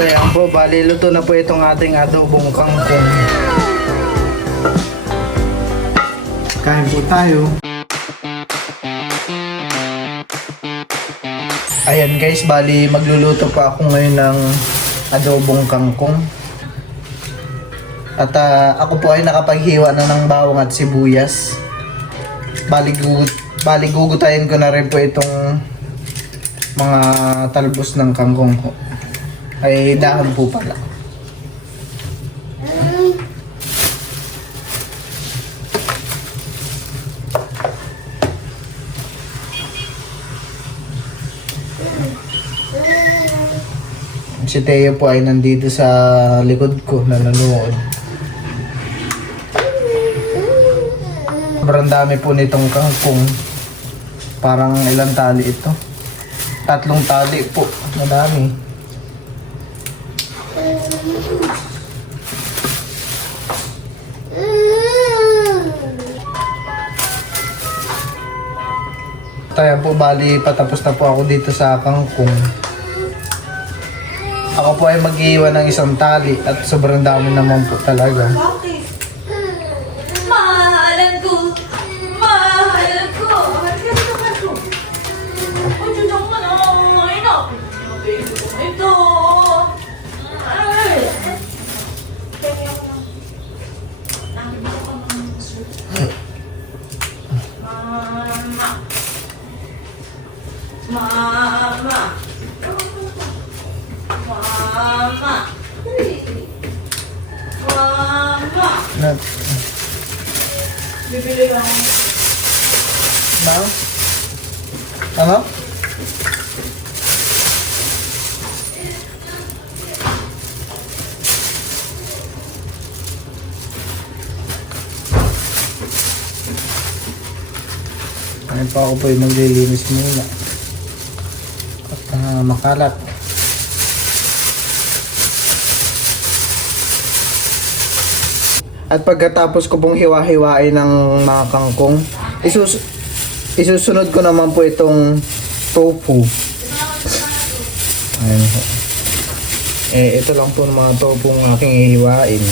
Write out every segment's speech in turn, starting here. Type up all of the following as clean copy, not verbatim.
At ayan po, bali luto na po itong ating adobong kangkong. Kain po tayo. Ayan guys, bali magluluto pa ako ngayon ng adobong kangkong. At ako po ay nakapaghiwa na ng bawang at sibuyas. Bali gugutayin ko na rin po itong mga talbos ng kangkong ko. Ay dahon po pala. Si Teo po ay nandito sa likod ko, nanonood. Sobrang dami po nitong kangkong. Parang ilang tali ito? 3 tali po. Madami. Kaya po bali patapos na po ako dito sa kangkong. Ako po ay mag-iwan ng 1 tali at sobrang dami naman po talaga. Bakit? Mahalan ko! Mahalan ko! Halika dito ko! Ang dyan ka na! Ay na! Ito! Ay! Mama! Mama! Mama! Mama! Nat. Bibili lang. Ma'am? Ano? Ngayon pa ako po yung maglilinis muna. At makalat. At pagkatapos ko pong hiwa-hiwain ng mga kangkong, isusunod ko naman po itong tofu. Ayan po. Ito lang po ng mga tofu ng aking hihiwain.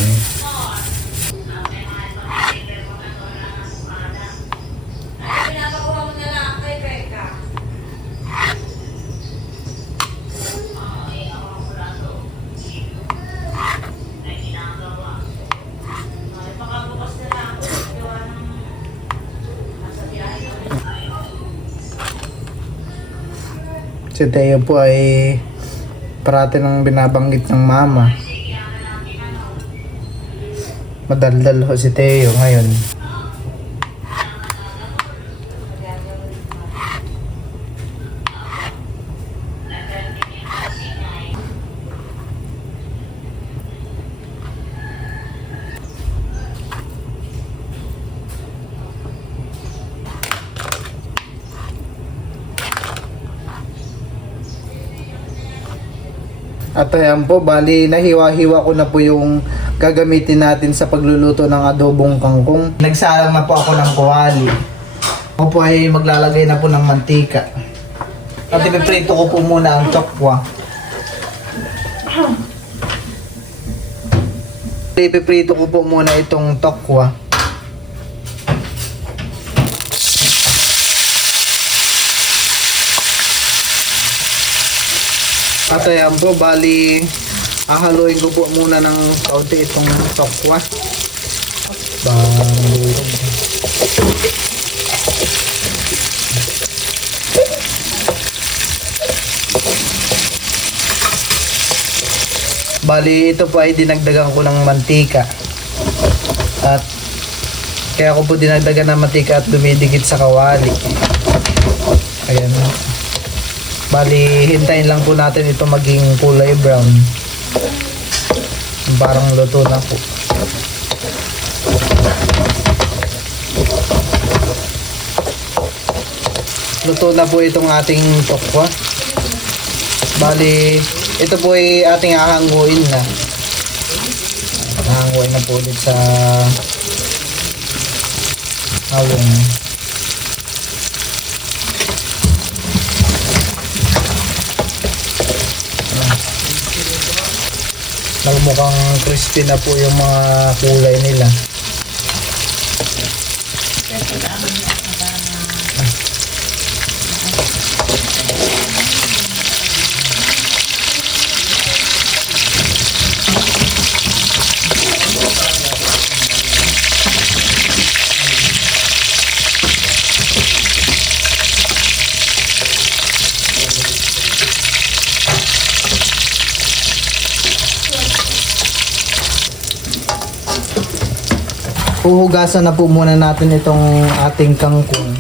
Si Teo po ay parati nang binabanggit ng mama. Madaldal ho si Teo ngayon. At ayan po, bali nahiwa-hiwa ko na po yung gagamitin natin sa pagluluto ng adobong kangkong. Nagsalang na po ako ng kawali. Ako po ay maglalagay na po ng mantika. At ipiprito ko po muna ang tokwa. Ipiprito ko po muna itong tokwa. At ayan po, bali hahaluin ko po muna ng kaunti itong tokwa. Bali ito po ay dinagdagan ko ng mantika. At kaya ko po dinagdagan ng mantika at dumidikit sa kawali. Ayan. Bali, hintayin lang po natin ito maging kulay brown. Parang luto na po. Luto na po itong ating tokwa. Bali, ito po ay ating hahanguin na. Hahanguin na po ulit sa hawong. Nagmukhang crispy na po yung mga kulay nila. Huhugasan na po muna natin itong ating kangkong.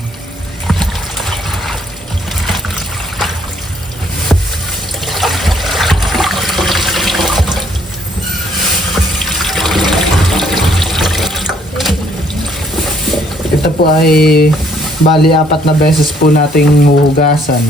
Ito po ay bali 4 na beses po nating huhugasan.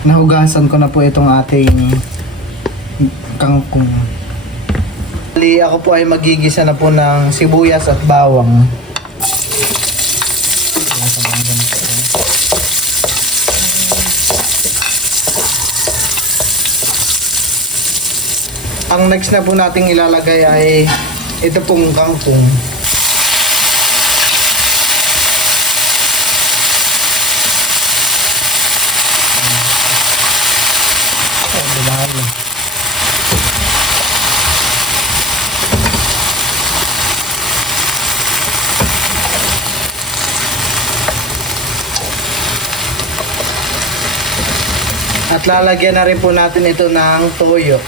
Nahugasan ko na po itong ating kangkong. Bali, ako po ay magigisa na po ng sibuyas at bawang. Ang next na po nating ilalagay ay ito pong kangkong. At lalagyan na rin po natin ito ng toyo.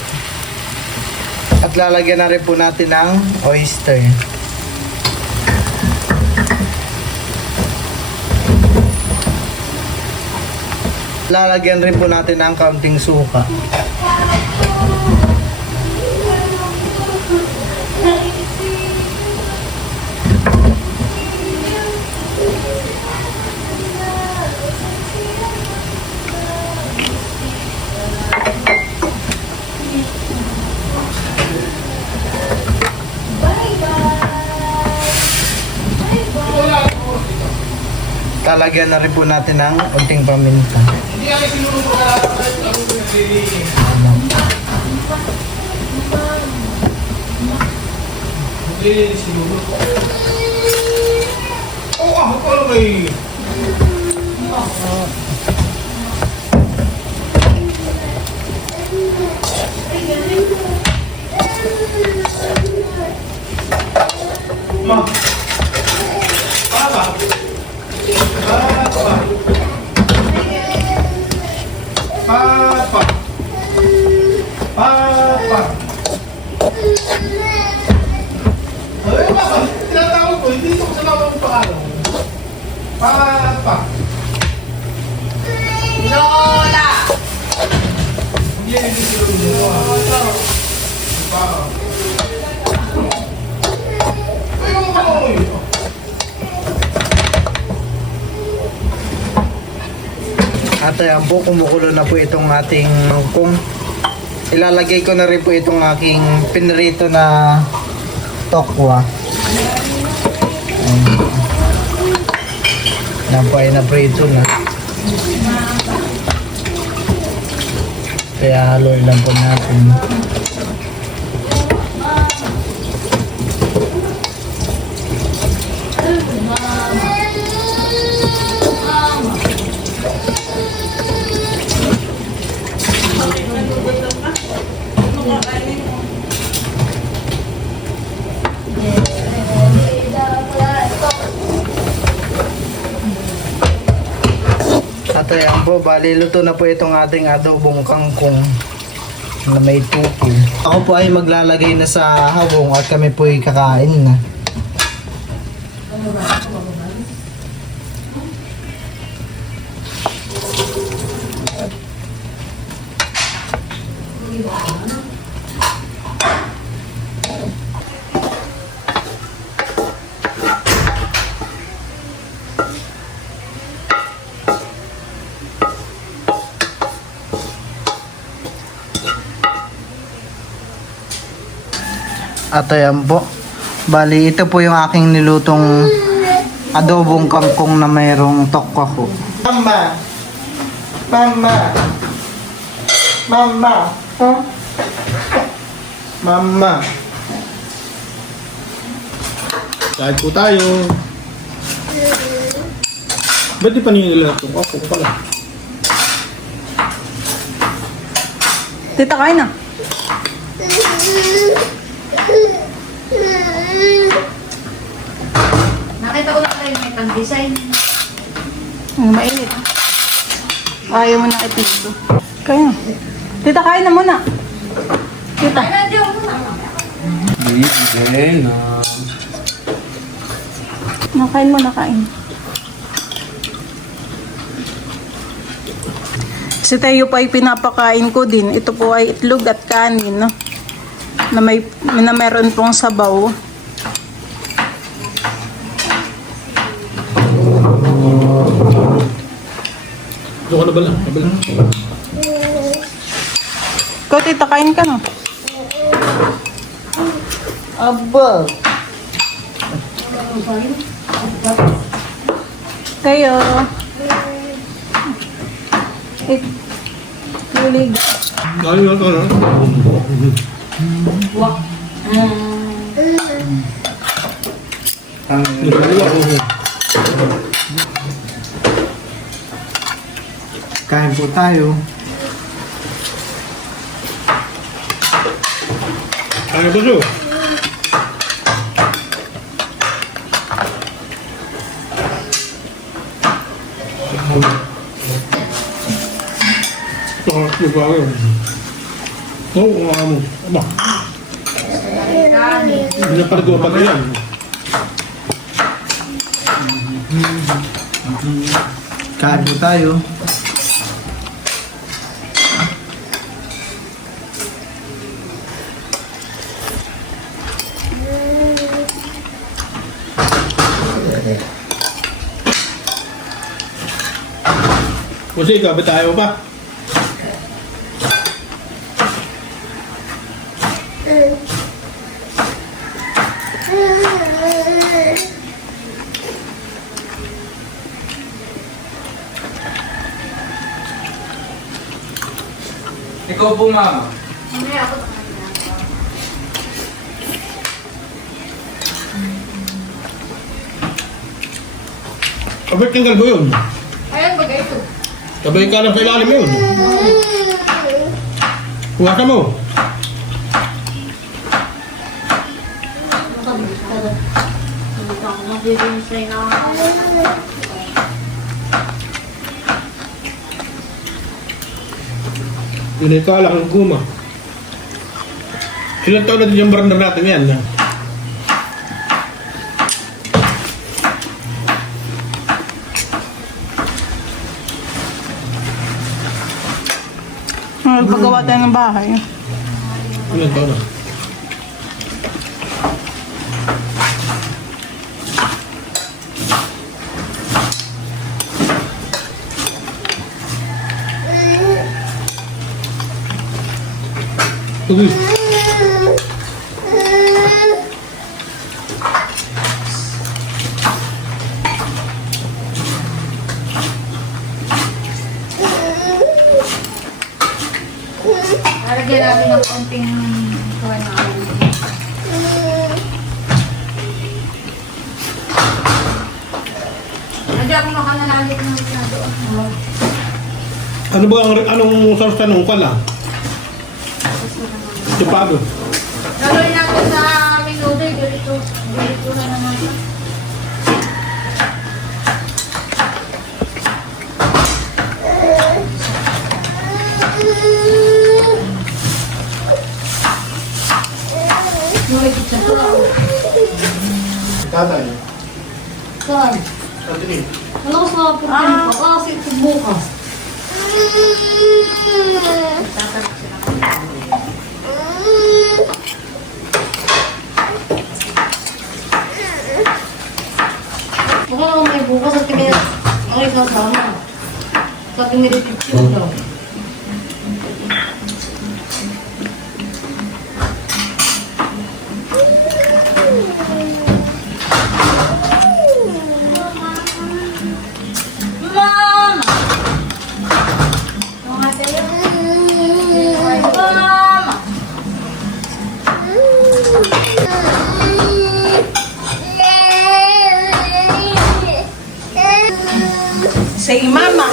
At lalagyan na rin po natin ng oyster. Lalagyan rin po natin ng kaunting suka. Lalagyan na rin po natin ng unting paminta. Lola! At ayan po, kumukulo na po itong ating kangkong. Ilalagay ko na rin po itong aking pinrito na tokwa. Yan po ay naprito na. Kaya haloy lang po natin. At ayan po, bali luto na po itong ating adobong kangkong na may tuki. Ako po ay maglalagay na sa hawong at kami po ay kakain na. At ayan po. Bali, ito po yung aking nilutong adobong kangkong na mayroong tokwa ko. Mama! Mama! Mama! Huh? Mama! Kahit po tayo. Ba't di pa nila ito? Ako pala. Tita, kain na. Nakita ko lang kayo may pang-design. Mainit. Ayaw mo na ipito. Kain na. Tita, kain na muna. Tita. Ay, nandiyan mo na. Nakain mo, nakain. Si Tayo pa ay pinapakain ko din. Ito po ay itlog at kanin, no? Na meron pong sabaw. Ito ka na bala. Nabala. Ikaw, tita, kain ka, no? Aba! Tayo. Lulig. Kaya nga ito na. Kain po tayo. Kaya ba siya? Ito ba ako? Oo, mga mo. Aba. Hindi na pala pag yan. Kain po tayo. Kasi ikaw, ba't tayo pa? Ikaw po, mama. Abay, tinggal ko yun. Ayan, bagay ito. Sabay ka lang sa ilalim yun. Huwag ka mo. Mag-design na ako. Yun ay kala kang guma. Ilang taon natin yung barandang natin yan. Paggawa tayo ng bahay. Ilang taon na? Uy. Lagyan natin ng konting kuha na ako. Hindi ako makanalalit ng isa doon. Ano ba anong source ka nung pala? Tipado. Gagawin natin sa minuto, ganito. Ganito na naman. Tatay. Saan? Tatay. Ano ko sa pagkain pa? Kasi ito bukas. Baka naman may bukas at kami ay sasama. Sa piniripipyo daw. Say mama.